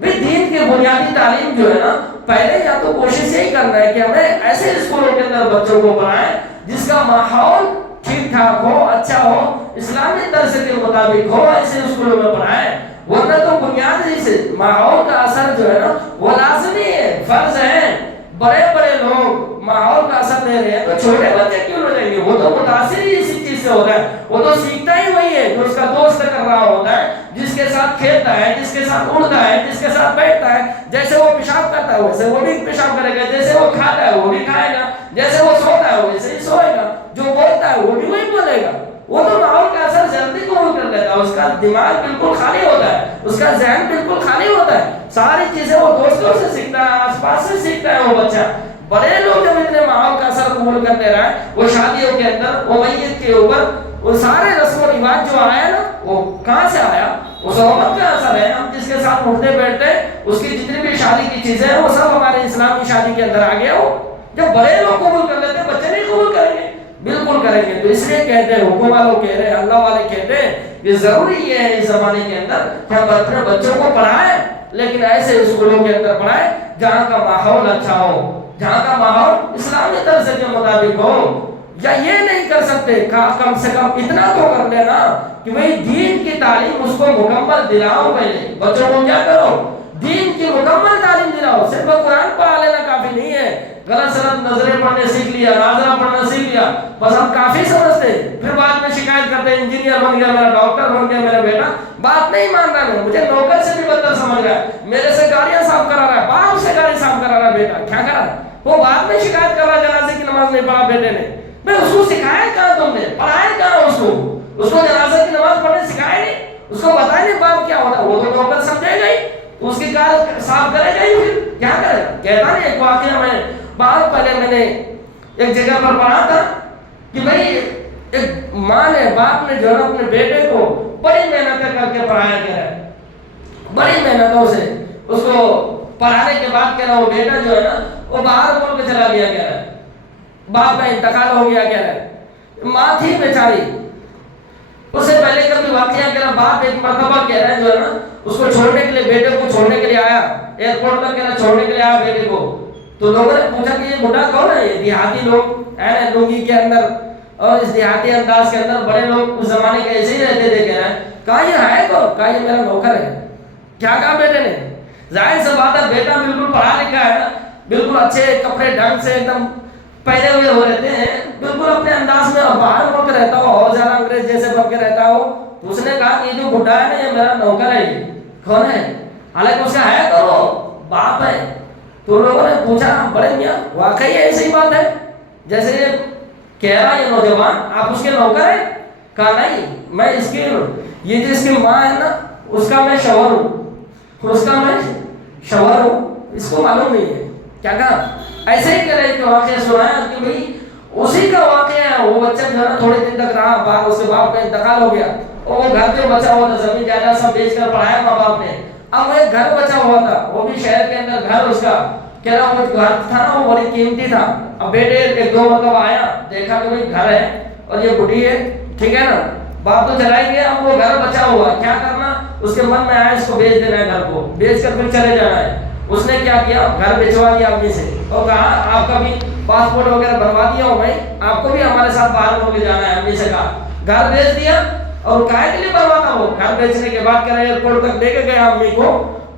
بھئی دین کے بنیادی تعلیم جو ہے نا پہلے یا تو کوشش یہی کرنا ہے کہ ہمیں ایسے اسکولوں کے اندر بچوں کو پڑھائیں جس کا ماحول ٹھیک ٹھاک ہو، اچھا ہو، اسلامی طرز کے مطابق ہو، ایسے اسکولوں میں پڑھائیں۔ ورنہ تو بنیادی سے ماحول کا اثر جو ہے نا وہ لازمی ہے، فرض ہے۔ بڑے بڑے لوگ ماحول کا اثر دے رہے ہیں تو چھوٹے بچے کیوں نہ دیں گے؟ وہ تو متاثر ہی اسی چیز سے ہوتا ہے، وہ تو سیکھتا ہی وہی ہے جو اس کا دوست کر رہا ہوتا ہے، جس کے ساتھ کھیلتا ہے، جس کے ساتھ اڑتا ہے، جس کے ساتھ بیٹھتا ہے۔ جیسے وہ پیشاب کرتا ہے ویسے وہ بھی پیشاب کرے گا، جیسے وہ کھاتا ہے وہ بھی کھائے گا، جیسے وہ سوتا ہے ویسے ہی سوئے گا، جو بولتا ہے وہ بھی وہی بولے گا۔ وہ تو ماحول کا اثر جلدی قبول کر لیتا ہے، اس کا دماغ بالکل خالی ہوتا ہے، اس کا ذہن بالکل خالی ہوتا ہے، ساری چیزیں وہ دوستوں سے سیکھتا ہے، آس پاس سے سیکھتا ہے وہ بچہ۔ بڑے لوگ جب اتنے ماحول کا اثر قبول کر لے رہا ہے، وہ شادیوں کے اندر، وہ میت کے اوپر، وہ سارے رسم و رواج جو آیا نا وہ کہاں سے آیا؟ وہ صحبت کا اثر ہے۔ ہم جس کے ساتھ اٹھتے بیٹھتے اس کی جتنی بھی شادی کی چیزیں ہیں وہ سب ہمارے اسلامی شادی کے اندر آ گیا ہو۔ جب بڑے لوگ قبول کر لیتے ہیں بچے نہیں قبول کریں گے؟ بالکل کریں گے۔ تو اس لیے کہتے ہیں، حکم والوں کہہ رہے ہیں، اللہ والے کہتے ہیں کہ ضروری یہ ہے اس زمانے کے اندر کہ ہم اپنے بچوں کو پڑھائیں، لیکن ایسے اسکولوں کے اندر پڑھائیں جہاں کا ماحول اچھا ہو، جہاں کا ماحول اسلامی طرز کے مطابق ہو۔ یا یہ نہیں کر سکتے کم سے کم اتنا تو کر لینا کہ بھئی دین کی تعلیم اس کو مکمل دلاؤ۔ پہلے بچوں کو کیا کرو؟ دین کی مکمل تعلیم دلاؤ۔ صرف قرآن پڑھا لینا کافی نہیں ہے۔ غلط سلط نظریں پڑھنے سیکھ لیا، ناظرہ پڑھنا سیکھ لیا، بس ہم کافی سمجھتے، پھر بعد میں شکایت کرتے ہیں انجینئر بن گیا میرا، ڈاکٹر بن گیا میرا بیٹا، بات نہیں مان رہا ہے، مجھے نوکر سے بھی بدتر سمجھ رہا ہے، میرے سے گاڑیاں صاف کرا رہا ہے، باپ سے گاڑی صاف کرا رہا ہے، بیٹا کیا کرا؟ وہ بعد میں شکایت کر رہا ہے جنازے کی نماز نہیں پڑھا بیٹے نے۔ میں اس کو سکھایا کہاں تم نے؟ پڑھایا کہاں اس کو جنازے کی نماز پڑھنے سکھایا نہیں، اس کو بتایا نہیں باپ کیا ہوتا ہے، وہ تو نوکر سمجھے گا ہی، اس کی کار صاف کرے گا ہی، پھر کیا کرے گا؟ کہتا نہیں ایک واقعہ میں بہت پہلے میں نے ایک جگہ پر پڑھا تھا کہ بھئی ایک ماں نے، باپ نے جو ہے اپنے بیٹے کو بڑی محنت کر کے پڑھایا گیا ہے، بڑی محنتوں سے اس کو پڑھانے کے بعد کہہ رہا وہ بیٹا جو ہے نا وہ باہر ملک چلا گیا ہے، باپ کا انتقال ہو گیا ہے، ماں تھی بیچاری، اس سے پہلے کبھی واقعہ کہہ رہا باپ ایک مرتبہ کہہ رہا ہے جو ہے نا اس کو چھوڑنے کے لیے، بیٹے کو چھوڑنے کے لیے آیا ایئرپورٹ تک، کہہ رہا چھوڑنے کے لیے آیا بیٹے کو، تو لوگوں نے پوچھا کہ یہ بڑھا کون ہے؟ یہ دیہاتی لوگ ہیں لنگی کے اندر اور اس دیہاتی انداز کے اندر، بڑے لوگ اس زمانے کے ایسے ہی رہتے تھے۔ کہہ رہا ہے کہا یہ ہے کون؟ کہا یہ میرا نوکر ہے۔ کیا کہا بیٹے نے؟ ظاہر سی بات ہے بیٹا بالکل پڑھا لکھا ہے نا، بالکل اچھے کپڑے ڈھنگ سے ایک دم پہنے ہوئے ہو رہتے ہیں، بالکل اپنے انداز میں باہر ملک رہتا ہو اور زیادہ انگریز جیسے بن کے رہتا ہو، تو اس نے کہا کہ یہ جو بڈھا ہے نا یہ میرا نوکر ہے۔ یہ کون ہے؟ حالانکہ اس کا ہے تو وہ باپ ہے۔ تو لوگوں نے پوچھا بڑے میاں واقعی ایسی بات ہے جیسے یہ کہہ رہا یہ نوجوان آپ اس کے نوکر ہیں؟ کہا نہیں، میں اس کی، یہ جو اس کی ماں ہے نا اس کا میں شوہر ہوں، اس کا میں شوہر ہوں، اس کو معلوم نہیں ہے۔ کیا کہا؟ ایسے ہی کہہ رہے کہ واقعہ سنایا کہ بھئی اسی کا واقعہ ہے، وہ بچہ جو ہے نا تھوڑے دن تک رہا، بعد اس کے باپ کا انتقال ہو گیا، اور وہ گھر جو بچا ہوا تھا زمین جائیداد سب بیچ کر پڑھایا ماں باپ نے، اب وہ ایک گھر بچا ہوا تھا، وہ بھی شہر کے اندر گھر اس کا، کہہ رہا وہ گھر تھا نا وہ بڑی قیمتی تھا۔ اب بیٹے ایک دو مرتبہ آیا، دیکھا کہ بھئی گھر ہے اور یہ بڑھی ہے، ٹھیک ہے نا، باپ تو چلا ہی گیا، اب وہ گھر بچا ہوا کیا کرنا، اس کے من میں آیا اس کو بیچ دینا ہے، گھر کو بیچ کر پھر چلے جانا ہے۔ اس نے کیا کیا، گھر بیچوا دیا امی سے اور کہا آپ کا بھی پاسپورٹ وغیرہ بنوا دیا ہوں میں، آپ کو بھی ہمارے ساتھ باہر ہو کے جانا ہے۔ امی سے کہا، گھر بیچ دیا، اور کہے کے لیے بنواتا وہ گھر بیچنے کے بعد کہہ رہے ایئرپورٹ تک لے کے گیا امی کو،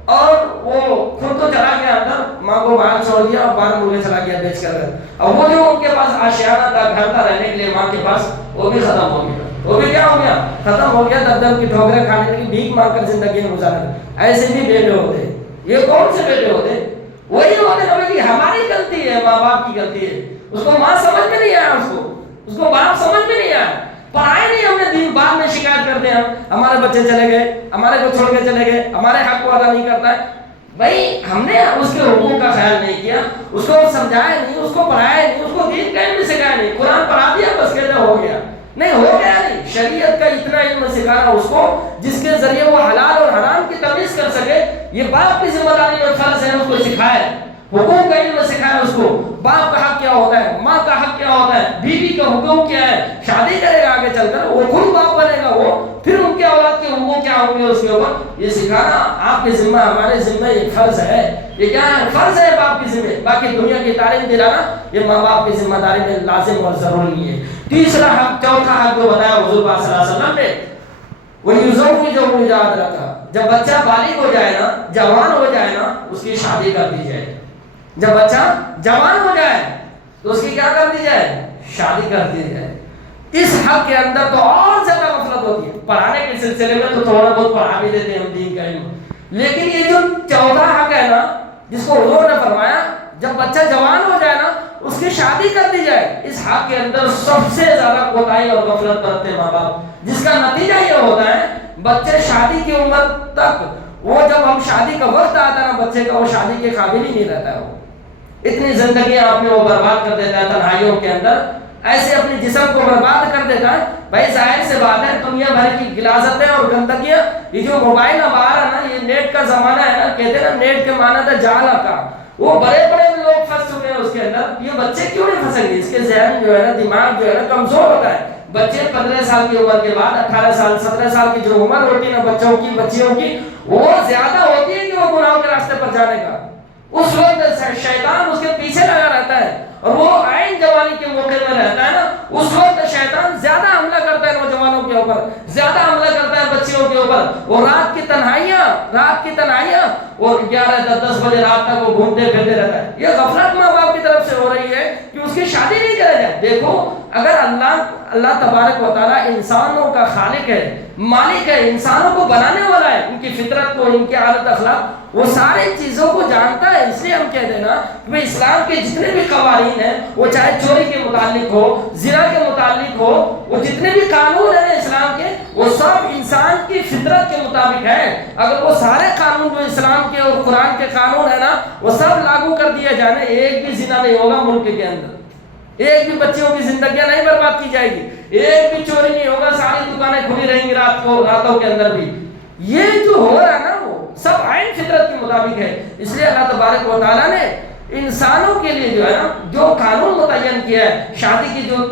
اور وہ خود تو چلا گیا اندر، ماں کو باہر چھوڑ دیا اور باہر ملک چلا گیا بیچ کر۔ اور وہ جو ان کے پاس آشیانہ تھا گھر تھا رہنے کے لیے ماں کے پاس، وہ بھی ختم ہو گیا، وہ بھی کیا ہو گیا، ختم ہو گیا، در در کی ٹھوکریں کھانے لگی، بھیک مانگ کر زندگی میں گزارا۔ ایسے بھی بیٹے ہوتے، یہ کون سے بیٹے ہوتے؟ وہی ہوتے ہیں کہ ہماری غلطی ہے، ماں باپ کی غلطی ہے، اس کو ماں سمجھ میں نہیں آیا، اس کو باپ سمجھ میں نہیں آیا، پڑھائے نہیں ہم نے دین، بعد میں شکایت کرتے ہیں ہمارے بچے چلے گئے، ہمارے کو چھوڑ کے چلے گئے، ہمارے حق کو ادا نہیں کرتا ہے۔ بھائی ہم نے اس کے حقوق کا خیال نہیں کیا، اس کو سمجھایا نہیں، اس کو پڑھایا نہیں، اس کو دین کا علم سکھایا نہیں، قرآن پڑھا دیا بس کہتے ہو گیا، نہیں ہو گیا نہیں، شریعت کا اتنا علم سکھانا اس کو جس کے ذریعے وہ حلال اور حرام کی تمیز کر سکے، یہ باپ کی ذمہ داری اور فرض ہے اس کو سکھائے۔ حقوق کا علم سکھائیں اس کو، باپ کا حق کیا ہوتا ہے، ماں کا حق کیا ہوتا ہے، بیوی کا حقوق کیا ہے، شادی کرے گا آگے چل کر وہ خود باپ بنے گا، وہ پھر ان کے اولاد کے حقوق کیا ہوں گے اس کے اوپر، یہ سکھانا آپ کے ذمہ، ہمارے ذمہ یہ فرض ہے، یہ کیا ہے، فرض ہے باپ کی ذمہ، باقی دنیا کی تعلیم دلانا یہ ماں باپ کی ذمہ داری میں لازم اور ضروری ہے۔ تیسرا حق، چوتھا حق جو بتایا حضور پاک صلی اللہ علیہ وسلم نے، وہ یزوجہ یاد رکھا، جب بچہ بالغ ہو جائے نا، جوان ہو جائے نا، اس کی شادی کر دی جائے، جب بچہ جوان ہو جائے تو اس کی کیا کر دی جائے، شادی کر دی جائے۔ اس حق کے اندر تو اور زیادہ غفلت ہوتی ہے، پڑھانے کے سلسلے میں تو تھوڑا بہت پڑھا بھی دیتے ہیں ہم دین کا علم، لیکن یہ جو چوتھا حق ہے نا جس کو حضور نے فرمایا جب بچہ جوان ہو جائے نا اس کی شادی کر دی جائے، اس حق کے اندر سب سے زیادہ کوتاہی اور غفلت برتتے ہیں ماں باپ، جس کا نتیجہ یہ ہوتا ہے بچے شادی کی عمر تک، وہ جب ہم شادی کا وقت آتا ہے نا بچے کا، وہ شادی کے قابل ہی نہیں رہتا ہے، وہ اتنی زندگی آپ نے وہ برباد کر دیتا ہے تنہائیوں کے اندر، ایسے اپنی جسم کو برباد کر دیتا ہے۔ بھائی ظاہر سے بات ہے دنیا بھر کی غلاظتیں اور گندگیاں، یہ جو موبائل اب آ رہا ہے نا، یہ نیٹ کا زمانہ ہے نا، کہتے ہیں نا نیٹ کے معنی تھا جال کا، وہ بڑے بڑے لوگ پھنس چکے ہیں اس کے اندر، یہ بچے کیوں نہیں پھنسیں گے؟ اس کے ذہن جو ہے نا، دماغ جو ہے نا کمزور ہوتا ہے، بچے 15 سال کی عمر کے بعد 18 سال 17 سال کی جو عمر ہوتی ہے نا بچوں کی بچیوں کی، وہ زیادہ ہوتی ہے کہ وہ گناہوں کے راستے پر جانے کا، اس وقت شیطان اس کے پیچھے لگا رہتا ہے، اور وہ عین جوانی کے موقع میں رہتا ہے نا، اس وقت شیطان زیادہ حملہ کرتا ہے نوجوانوں کے اوپر، زیادہ حملہ کرتا ہے بچیوں کے اوپر، اور رات کی تنہائیاں اور 11-10 بجے رات تک وہ گھومتے پھرتے رہتا ہے۔ یہ غفلت ماں باپ کی طرف سے ہو رہی ہے کہ اس کی شادی نہیں کرے جائے۔ دیکھو اگر اللہ تبارک و تعالیٰ انسانوں کا خالق ہے، مالک ہے، انسانوں کو بنانے والا ہے، ان کی فطرت کو، ان کی عادت اخلاق، وہ سارے چیزوں کو جانتا ہے، اس لیے ہم کہتے ہیں نا کہ اسلام کے جتنے بھی قوانین ہیں، وہ چاہے چوری کے متعلق ہو، زنا کے متعلق ہو، وہ جتنے بھی قانون ہیں اسلام کے، وہ سب انسان کی فطرت کے مطابق ہے۔ اگر وہ سارے قانون جو اسلام کے اور قرآن کے قانون ہیں نا، وہ سب لاگو کر دیا جانے، ایک بھی زنا نہیں ہوگا ملک کے اندر، ایک بھی بچیوں کی زندگیاں نہیں برباد کی جائے گی، ایک بھی چوری نہیں ہوگا، ساری دکانیں کھلی رہیں گی راتوں کے اندر بھی، یہ جو ہو رہا ہے نا وہ سب عین فطرت کے مطابق ہے۔ اس لیے اللہ تبارک و تعالیٰ نے انسانوں کے لیے جو ہے نا جو قانون متعین کیا ہے، شادی کی جو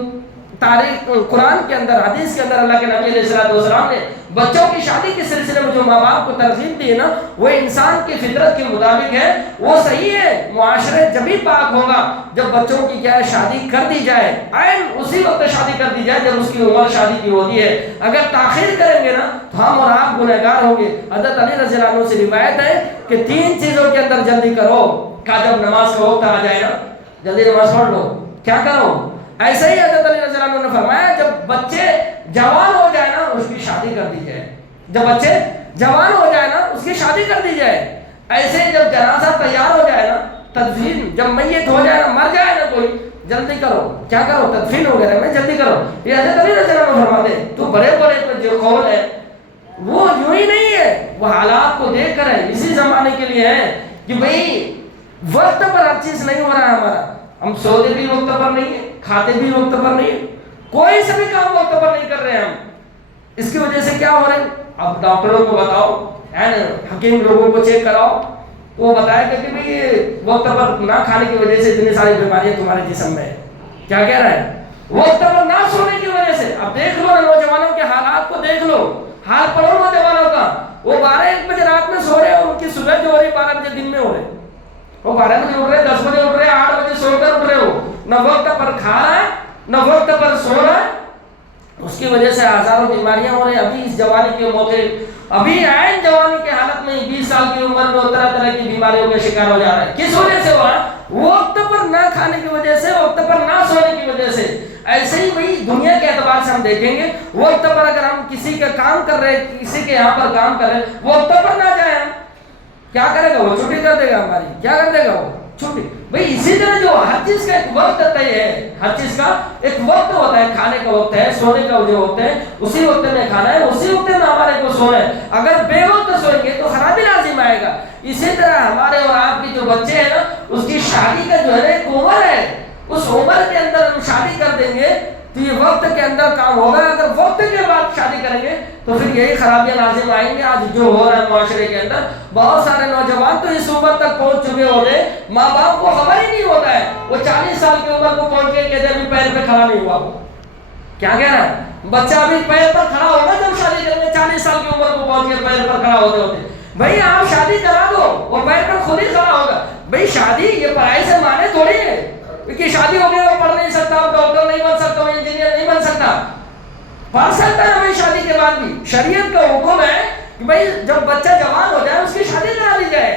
تاریخ قرآن کے اندر، حدیث کے اندر اللہ کے نبی علیہ السلام نے بچوں کی شادی کے سلسلے میں جو ماں باپ کو ترغیب دی ہے نا، وہ انسان کی فطرت کے مطابق ہے، وہ صحیح ہے۔ معاشرے جبھی پاک ہوگا جب بچوں کی کیا ہے شادی کر دی جائے، عین اسی وقت شادی کر دی جائے جب اس کی عمر شادی کی ہوتی ہے۔ اگر تاخیر کریں گے نا تو ہم اور آپ گنہگار ہوں گے۔ حضرت علی رضی اللہ عنہ سے روایت ہے کہ 3 چیزوں کے اندر جلدی کرو، کہ جب نماز کا وقت آ جائے نا جلدی نماز پڑھ لو، کیا کرو؟ ایسے ہی حضرت علی رضی اللہ عنہ نے فرمایا جب بچے جوان ہو جائے نا اس کی شادی کر دی جائے، جب بچے جوان ہو جائے نا اس کی شادی کر دی جائے۔ ایسے جب جنازہ تیار ہو جائے نا، تدفین جب میت ہو جائے نا، مر جائے نا کوئی، جلدی کرو، کیا کرو؟ تدفین وغیرہ میں جلدی کرو۔ یہ حضرت علی رضی اللہ عنہ فرماتے ہیں تو بڑے بڑے جو قول ہے وہ یوں ہی نہیں ہے، وہ حالات کو دیکھ کر ہے، اسی زمانے کے لیے ہے کہ بھئی وقت پر ہر چیز نہیں ہو رہا ہے ہمارا، ہم سوتے بھی وقت پر نہیں ہیں، کھاتے بھی وقت پر نہیں ہیں، کوئی سے بھی کام وقت پر نہیں کر رہے ہیں ہم۔ اس کی وجہ سے کیا ہو رہا ہے؟ اب ڈاکٹروں کو بتاؤ، حکیم لوگوں کو چیک کراؤ، وہ بتائے کہ بھئی وقت پر نہ کھانے کی وجہ سے اتنی ساری بیماریاں تمہارے جسم میں ہے۔ کیا کہہ رہا ہے؟ وقت پر نہ سونے کی وجہ سے۔ اب دیکھ لو نوجوانوں کے حالات کو، دیکھ لو حال پڑھو نوجوانوں کا، وہ 12-1 بجے رات میں سو رہے اور ان کی صبح جو ہو رہی 12 بجے دن میں ہو رہے، وہ 12 بجے اٹھ رہے، 10 بجے اٹھ رہے، 8 بجے سو کر اٹھ رہے ہو، نہ وقت پر کھا رہا ہے نہ وقت پر سو رہا ہے، اس کی وجہ سے ہزاروں بیماریاں ہو رہی ہیں۔ ابھی اس جوانی کے موقع، ابھی عین جوانی کی حالت میں 20 سال کی عمر میں طرح طرح کی بیماریوں کا شکار ہو جا رہا ہے۔ کس وجہ سے ہو رہا ہے؟ وقت پر نہ کھانے کی وجہ سے، وقت پر نہ سونے کی وجہ سے۔ ایسے ہی وہی دنیا کے اعتبار سے ہم دیکھیں گے، وقت پر اگر ہم کسی کا کام کر رہے، کسی کے یہاں پر کام کر رہے، وقت پر نہ جائیں، ہم کیا کرے گا؟ وہ چھٹی کر دے گا ہماری، کیا کر دے گا وہ؟ چھٹی۔ بھئی اسی طرح جو ہر چیز کا ایک وقت طے ہے، ہر چیز کا ایک وقت ہوتا ہے، کھانے کا وقت ہے، سونے کا جو وقت ہے، اسی وقت میں کھانا ہے، اسی وقت میں ہمارے کو سونا ہے۔ اگر بے وقت سوئیں گے تو خرابی لازم آئے گا۔ اسی طرح ہمارے اور آپ کی جو بچے ہیں نا، اس کی شادی کا جو ہے ایک عمر ہے، اس عمر کے اندر ہم شادی کر دیں گے تو یہ وقت کے اندر کام ہوگا. اگر وقت کے بعد شادی کریں گے تو پھر یہی خرابیاں لازم آئیں گے. آج جو ہو رہا ہے معاشرے کے اندر, بہت سارے نوجوان تو اس عمر تک پہنچ چکے ہوتے ماں باپ کو خبر ہی نہیں ہوتا ہے, وہ 40 سال کی عمر کو پہنچ کے کہتے ہیں ابھی پیر پہ کھڑا نہیں ہوا. وہ کیا کہہ رہا ہے, بچہ ابھی پیر پر کھڑا ہوگا جب شادی کریں گے. 40 سال کی عمر کو پہنچ کے پیر پر کھڑا ہوتے ہوتے. بھائی آپ شادی کرا دو اور پیر پر خود ہی کھڑا ہوگا. بھائی شادی یہ پڑھائی سے مانے تھوڑی ہے کہ شادی ہو گیا وہ پڑھ نہیں سکتا, ڈاکٹر نہیں بن سکتا, انجینئر نہیں بن سکتا. پڑھ سکتا ہے بھائی شادی کے بعد بھی. شریعت کا حکم ہے کہ بھائی جب بچہ جوان ہو جائے اس کی شادی کرا دی جائے.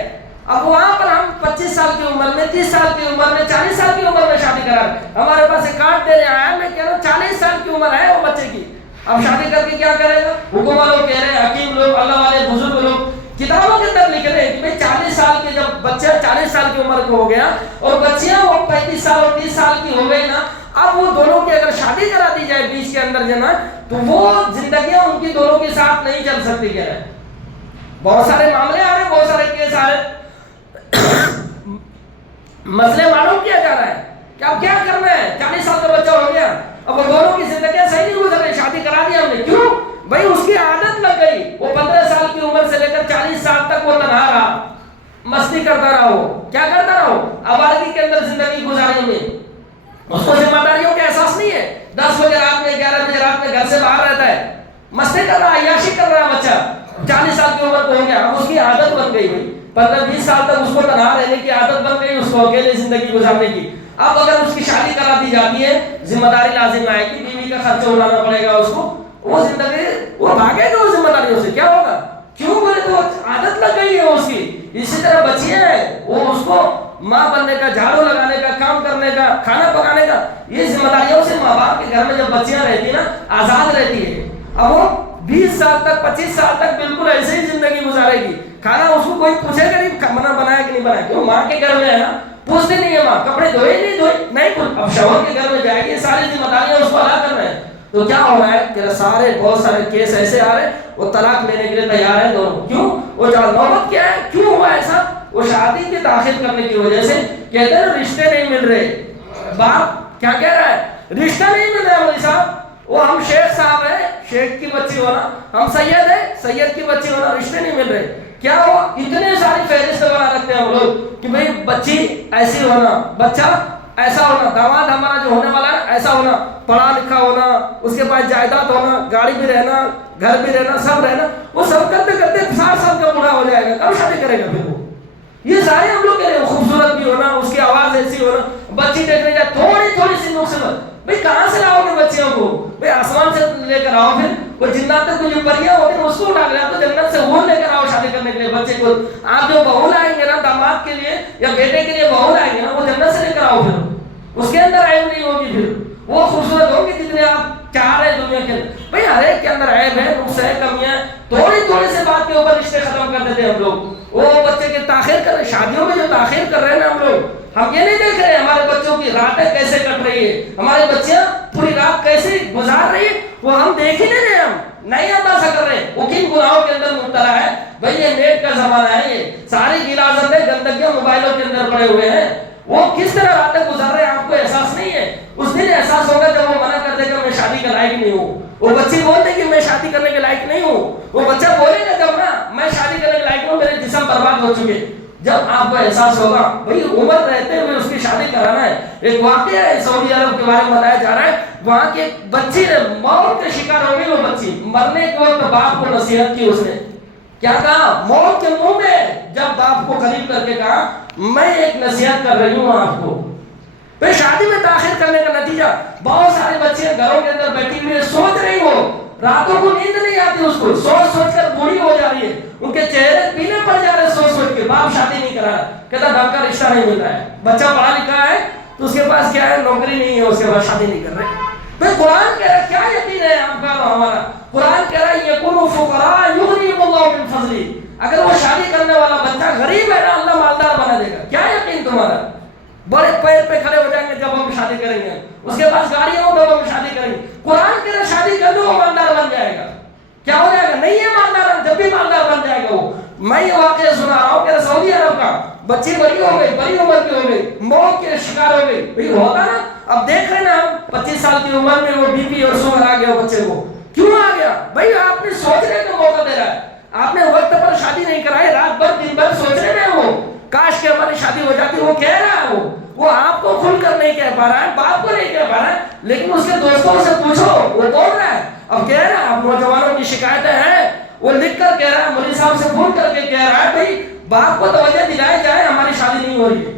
اب وہاں پر ہم 25 سال کی عمر میں, 30 سال کی عمر میں, 40 سال کی عمر میں شادی کرا رہے ہیں. ہمارے پاس ایک کارڈ دینے آیا, میں کہہ رہا ہوں 40 سال کی عمر ہے وہ بچے کی, اب شادی کر کے کیا کرے گا. حکومت لوگ کہہ رہے ہیں, حکیم لوگ, اللہ والے بزرگ لوگ کتابوں کے اندر لکھ رہے ہیں کہ بھائی 40 سال کے جب بچہ 40 سال کی عمر کو ہو گیا اور بچیاں وہ 35 سال اور 30 سال کی ہو گئی نا, اب وہ دونوں کی اگر شادی کرا دی جائے بیچ کے اندر جو نا, تو وہ زندگیاں ان کی دونوں کے ساتھ نہیں چل سکتی. کہہ رہے ہیں بہت سارے معاملے آ رہے ہیں, بہت سارے کیس آ رہے ہیں. مسئلے معلوم کیا جا رہا ہے کہ اب کیا کرنا ہے. 40 سال کا بچہ ہو گیا, اب وہ دونوں کی زندگیاں صحیح نہیں گزر رہی, شادی کرا دی ہم نے. کیوں بھائی اس کی عادت لگ گئی. وہ 15 سال کی عمر سے لے کر 40 سال تک وہ تنہا رہا, مستی کرتا رہا. وہ کیا کرتا رہا, آبادی کے اندر زندگی گزاری میں اس کو ذمہ داریوں کا احساس نہیں ہے. 10 بجے رات میں, 11 بجے رات میں گھر سے باہر رہتا ہے, مستی کر رہا ہے, عیاشی کر رہا ہے. بچہ 40 سال کی عمر کو ہو گیا, اب اس کی عادت بن گئی. بھائی 15-20 سال تک اس کو تنہا رہنے کی عادت بن گئی, اس کو اکیلے زندگی گزارنے کی. اب اگر اس کی شادی کرا دی جاتی ہے, ذمہ داری لازم آئے گی, بیوی کا خرچہ اڑانا پڑے گا اس کو, وہ زندگی وہ بھاگے گا اس ذمہ داریوں سے. کیا ہوگا, کیوں بولے تو عادت لگ گئی ہے اس کی. اسی طرح بچیاں ہیں, وہ اس کو ماں بننے کا, جھاڑو لگانے کا, کام کرنے کا, کھانا پکانے کا, یہ ذمہ داریوں سے ماں باپ کے گھر میں جب بچیاں رہتی ہیں نا, آزاد رہتی ہے. اب وہ 20 سال تک 25 سال تک بالکل ایسے ہی زندگی گزارے گی. کھانا اس کو کوئی پوچھے گا نہیں کھانا بنایا کہ نہیں بنایا, کیوں ماں کے گھر میں ہے نا, پوچھتے نہیں ہے ماں کپڑے دھوئے نہیں دھوئے, نہیں کچھ. اب شوہر کے گھر میں جائے گی, ساری ذمہ داریاں اس کو ادا کر رہے ہیں. تو کیا ہو رہا ہے کہ سارے بہت سارے کیس ایسے آ رہے ہیں, وہ طلاق لینے کے لیے تیار ہے دونوں. کیوں, وہ نوبت کیا ہے, کیوں ہوا ایسا, وہ شادی کی تاخیر کرنے کی وجہ سے. کہتے ہیں رشتے نہیں مل رہے. باپ کیا کہہ رہا ہے, رشتہ نہیں مل رہا. مولوی صاحب وہ ہم شیخ صاحب ہیں, شیخ کی بچی ہونا, ہم سید ہیں, سید کی بچی ہونا, رشتے نہیں مل رہے. کیا ہوا, اتنے ساری فہرست بنا رکھتے ہیں ہم لوگ کہ بھئی بچی ایسی ہونا, بچہ ایسا ہونا, داماد ہمارا جو ہونے والا ہے ایسا ہونا, پڑھا لکھا ہونا, اس کے پاس جائیداد ہونا, گاڑی بھی رہنا, گھر بھی رہنا, سب رہنا. وہ سب کرتے کرتے 60 سال کا بوڑھا ہو جائے گا, کب شادی کرے گا پھر وہ. یہ سارے ہم لوگ کہہ رہے ہیں, خوبصورت بھی ہونا, اس کی آواز ایسی ہونا, بچی دیکھنے جائے تھوڑی تھوڑی سی نقصان. بھئی کہاں سے لاؤ گے بچیوں کو, بھئی آسمان سے لے کر آؤ, پھر کوئی جنات تک جو پریاں ہوتی ہیں اس کو اٹھا کے لاؤ, تو جنت سے وہ لے کر آؤ شادی کرنے کے لیے بچے کو. آپ جو بہو لائیں گے نا داماد کے لیے یا بیٹے کے لیے بہو لائیں گے نا, وہ جنت سے لے کر آؤ, پھر اس کے اندر عیب نہیں ہوگی, پھر وہ خوبصورت ہوگی جتنے آپ چاہ رہے دنیا کے اندر. بھئی ہر ایک کے اندر عیب ہے, نقص ہے, کمیاں, تھوڑی تھوڑی سے بات کے اوپر رشتے ختم کر دیتے ہیں ہم لوگ. وہ بچے کے تاخیر کر رہے, شادیوں میں جو تاخیر کر رہے ہیں نا ہم لوگ, ہم یہ نہیں دیکھ رہے ہمارے بچوں کی راتیں کیسے کٹ رہی ہے, ہماری بچیاں پوری رات کیسے گزار رہی ہے, وہ ہم دیکھ ہی نہیں رہے, ہم نہیں اندازہ کر رہے وہ کن گناہوں کے اندر مبتلا ہے. بھئی یہ نیٹ کا زمانہ ہے, یہ ساری غلاظتیں گندگیاں موبائلوں کے اندر پڑے ہوئے ہیں, وہ کس طرح راتیں گزار رہے ہیں آپ کو احساس نہیں ہے. اس دن احساس ہوگا جب وہ منع کر دے گا میں شادی کے لائق نہیں ہوں. وہ بچی بولتے کہ میں شادی کرنے کے لائق نہیں ہوں, وہ بچہ بولے گا جب نا میں شادی کرنے کے لائق ہوں, میرے جسم برباد ہو چکے. جب آپ کو احساس ہوگا بھئی عمر رہتے ہوئے اس کی شادی کرانا ہے. ایک واقعہ ہے سعودی عرب کے بارے میں بتایا جا رہا ہے, وہاں کی ایک بچی نے موت کا شکار ہو گئی. وہ بچی مرنے کے وقت باپ کو نصیحت کی, اس نے کیا کہا موت کے منہ میں, جب باپ کو قریب کر کے کہا میں ایک نصیحت کر رہی ہوں آپ کو. پھر شادی میں تاخیر کرنے کا نتیجہ بہت سارے بچے گھروں کے اندر بیٹھی ہوئی سوچ رہی ہو, راتوں کو نیند نہیں آتی, اس کو سوچ سوچ کر بوڑھی ہو جا رہی ہے, ان کے چہرے پیلے پڑ جا رہے سوچ سوچ کے. باپ شادی نہیں کرا رہا, کہتا ڈھنگ کا رشتہ نہیں مل رہا ہے, بچہ پڑھا لکھا ہے تو اس کے پاس کیا ہے, نوکری نہیں ہے, اس کے بعد شادی نہیں کر رہے. پھر قرآن کہہ رہا ہے, کیا یقین ہے آپ کا ہمارا, قرآن کہہ رہا ہے یکونوا فقراء یغنیہم اللہ من فضلہ, اگر وہ شادی کرنے والا بچہ غریب ہے نا اللہ مالدار بنا دے گا. کیا یقین تمہارا, بڑے پیر پہ کھڑے ہو جائیں گے جب ہم شادی کریں گے, اس کے پاس گاڑیاں ہوں جب ہم شادی کریں گے. قرآن کہہ رہا ہے شادی کر دو وہ مالدار بن جائے گا. کیا ہو جائے گا, نہیں ہے مالدار, جب بھی مالدار بن جائے گا وہ. میں یہ واقعہ سنا رہا ہوں کہ سعودی عرب کا بچی بڑی ہو گئی, بڑی عمر کی ہو گئی, موت کے شکار ہو گئی. بھئی ہوتا نا اب دیکھ رہے نا 25 سال کی عمر میں وہ بی پی اور شوگر آ گیا بچے کو. کیوں آ گیا بھائی؟ آپ نے سوچنے کا موقع دے رہا ہے, آپ نے وقت پر شادی نہیں کرائی, رات بھر دن بھر سوچنے میں وہ کاش کہ ہماری شادی ہو جاتی. وہ کہہ رہا ہے, وہ آپ کو کھل کر نہیں کہہ پا رہا ہے, باپ کو نہیں کہہ پا رہا ہے, لیکن اس کے دوستوں سے پوچھو وہ بول رہا ہے. اب کہہ رہا ہے, اب نوجوانوں کی شکایتیں ہیں, وہ لکھ کر کہہ رہا ہے, مولوی صاحب سے فون کر کے کہہ رہا ہے بھائی باپ کو توجہ دلائی جائے, ہماری شادی نہیں ہو رہی ہے,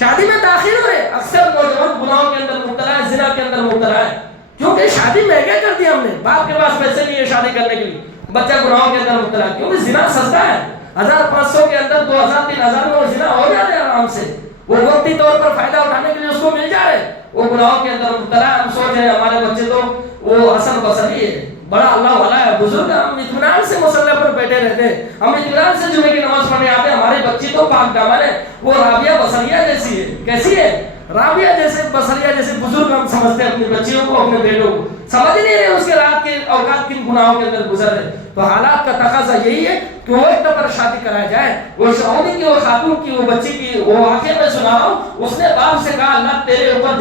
شادی میں داخل ہو رہے. اکثر نوجوان گناہوں کے اندر مبتلا ہے, زنا کے اندر مبتلا ہے, کیونکہ شادی مہنگا کر دیا ہم نے. باپ کے پاس پیسے نہیں ہے شادی کرنے کے لیے, بچہ گناہوں کے اندر مبتلا ہے, کیونکہ زنا سستا ہے. 1500 کے اندر 2000 3000 میں وہ زنا ہو جاتے ہیں آرام سے. وہ وقتی طور پر فائدہ اٹھانے کے لیے اس کو مل جا رہے, وہ گناہوں کے اندر مبتلا ہے. ہم سوچ رہے ہیں ہمارے بچے تو وہ اصل بصری ہے, بڑا اللہ والا ہے, بزرگ, ہم اطمینان سے مصلی پر بیٹھے رہتے ہیں, ہم اطمینان سے جمعے کی نماز پڑھنے آتے ہیں. ہماری بچی تو پاک دامن ہے, وہ رابعہ بصریہ جیسی ہے. کیسی ہے؟ رابعہ جیسے بصریہ جیسے بزرگ ہم سمجھتے ہیں اپنی بچیوں کو, اپنے بیٹوں کو. سمجھ نہیں رہے اس کے رات کے اوقات کن گناہوں کے اندر گزر رہے. تو حالات کا تقاضا یہی ہے کہ وقت پر شادی کرایا جائے. وہ شعوری کی, وہ خاتون کی, وہ بچی کی, وہ واقعہ میں سنا رہا ہوں, اس نے باپ سے کہا اللہ تیرے اوپر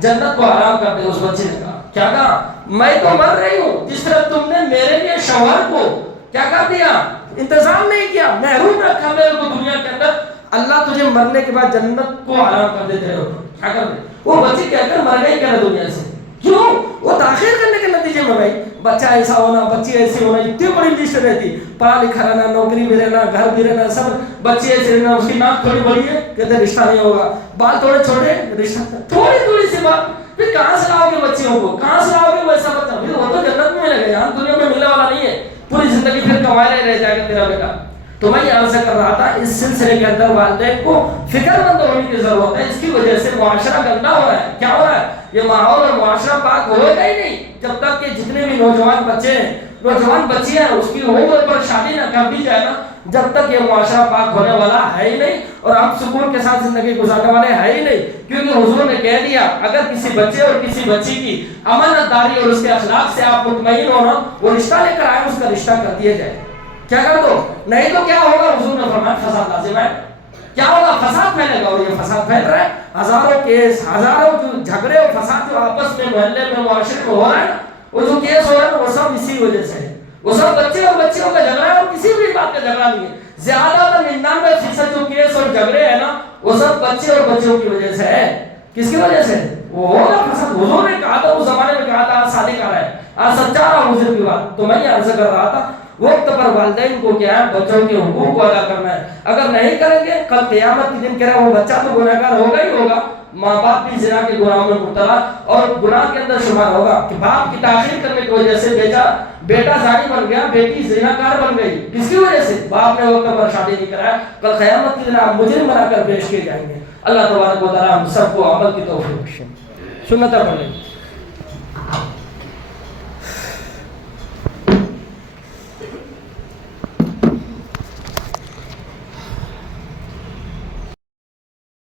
جنت کو حرام کر دے. اس بچے نے کہا, کیا کہا؟ میں تو مر رہی ہوں, جس طرح تم نے میرے لیے شوہر کو کیا کر دیا, انتظام نہیں کیا, محروم رکھا میرے کو دنیا کے اندر, اللہ تجھے مرنے کے بعد جنت کو حرام کر دے تیرے اوپر. کیا کر دے؟ وہ بچی کہہ کر مر گئی کیا دنیا سے. کیوں؟ وہ تاخیر کرنے کے نتیجے میں بھائی بچہ ایسا ہونا, بچی ایسی ہونا, اتنی بڑی لسٹ رہتی, پڑھا لکھا رہنا, نوکری بھی رہنا, گھر بھی رہنا, سب. بچی ایسی رہنا, اس کی ناک تھوڑی بڑی ہے, کہتے رشتہ نہیں ہوگا, بال تھوڑے چھوٹے, رشتہ. تھوڑی سی بات, پھر کہاں سے لاؤ گے بچیوں کو, کہاں سے لاؤ گے ویسا بچہ؟ پھر وہ تو جنت میں ملے گا, یہاں دنیا میں ملنے والا نہیں ہے, پوری زندگی پھر کمائے رہ جائے گا تیرا بیٹا. تو میں یہ عرض کر رہا تھا, اس سلسلے کے اندر والدین کو فکر مند ہونے کی ضرورت ہے. اس کی وجہ سے معاشرہ گندا ہو رہا ہے. کیا ہو رہا ہے؟ یہ ماحول اور معاشرہ پاک ہوگا ہی نہیں جب تک کہ جتنے بھی نوجوان بچے ہیں, نوجوان بچیاں ہیں, اس کی عمر پر شادی نہ کر دی جائے نا, جب تک یہ معاشرہ پاک ہونے والا ہے ہی نہیں, اور ہم سکون کے ساتھ زندگی گزارنے والے ہے ہی نہیں. کیونکہ حضور نے کہہ دیا, اگر کسی بچے اور کسی بچی کی امانت داری اور اس کے اخلاق سے آپ مطمئن ہونا, وہ رشتہ لے کر آئے, اس کا رشتہ کر دیا جائے. کیا کر دو, نہیں تو کیا ہوگا؟ حضور نے فرمایا فساد لازم ہے. کیا ہوگا؟ فساد پھیلے گا, اور یہ فساد پھیل رہا ہے. ہزاروں کیس, ہزاروں جو جھگڑے اور فساد جو آپس میں محلے میں معاشرے میں ہو رہا ہے نا, وہ جو کیس ہو رہا ہے وہ سب اسی وجہ سے ہے. وہ سب بچے اور بچیوں کا جھگڑا ہے, اور کسی بھی بات کا جھگڑا نہیں ہے. زیادہ تر 99% جو کیس اور جھگڑے ہیں نا, وہ سب بچے اور بچیوں کی وجہ سے ہے. کس کی وجہ سے؟ وہ ہوگا فساد. حضور نے کہا تھا, اس زمانے میں کہا تھا, آج شادی کر رہا ہے, آج سچا رہا حضور کی بات. تو میں یہ عرض کر رہا تھا, وقت پر والدین کو کیا ہے, بچوں کے حقوق کو ادا کرنا ہے. اگر نہیں کریں گے, کل قیامت کے دن کہہ رہا ہے وہ بچہ تو گناہگار ہوگا ہی ہوگا, ماں باپ بھی زنا کے گناہوں میں مبتلا اور گناہ کے اندر شمار ہوگا. کہ باپ کی تاخیر کرنے کی وجہ سے بیٹا زانی بن گیا, بیٹی زناکار بن گئی. کس کی وجہ سے؟ باپ نے وقت پر شادی نہیں کرایا. کل قیامت کے دن آپ مجرم بنا کر پیش کیے جائیں گے. اللہ تبارک و تعالی ہم سب کو عمل کی توفیق بخشے. سنت پڑھ لیں.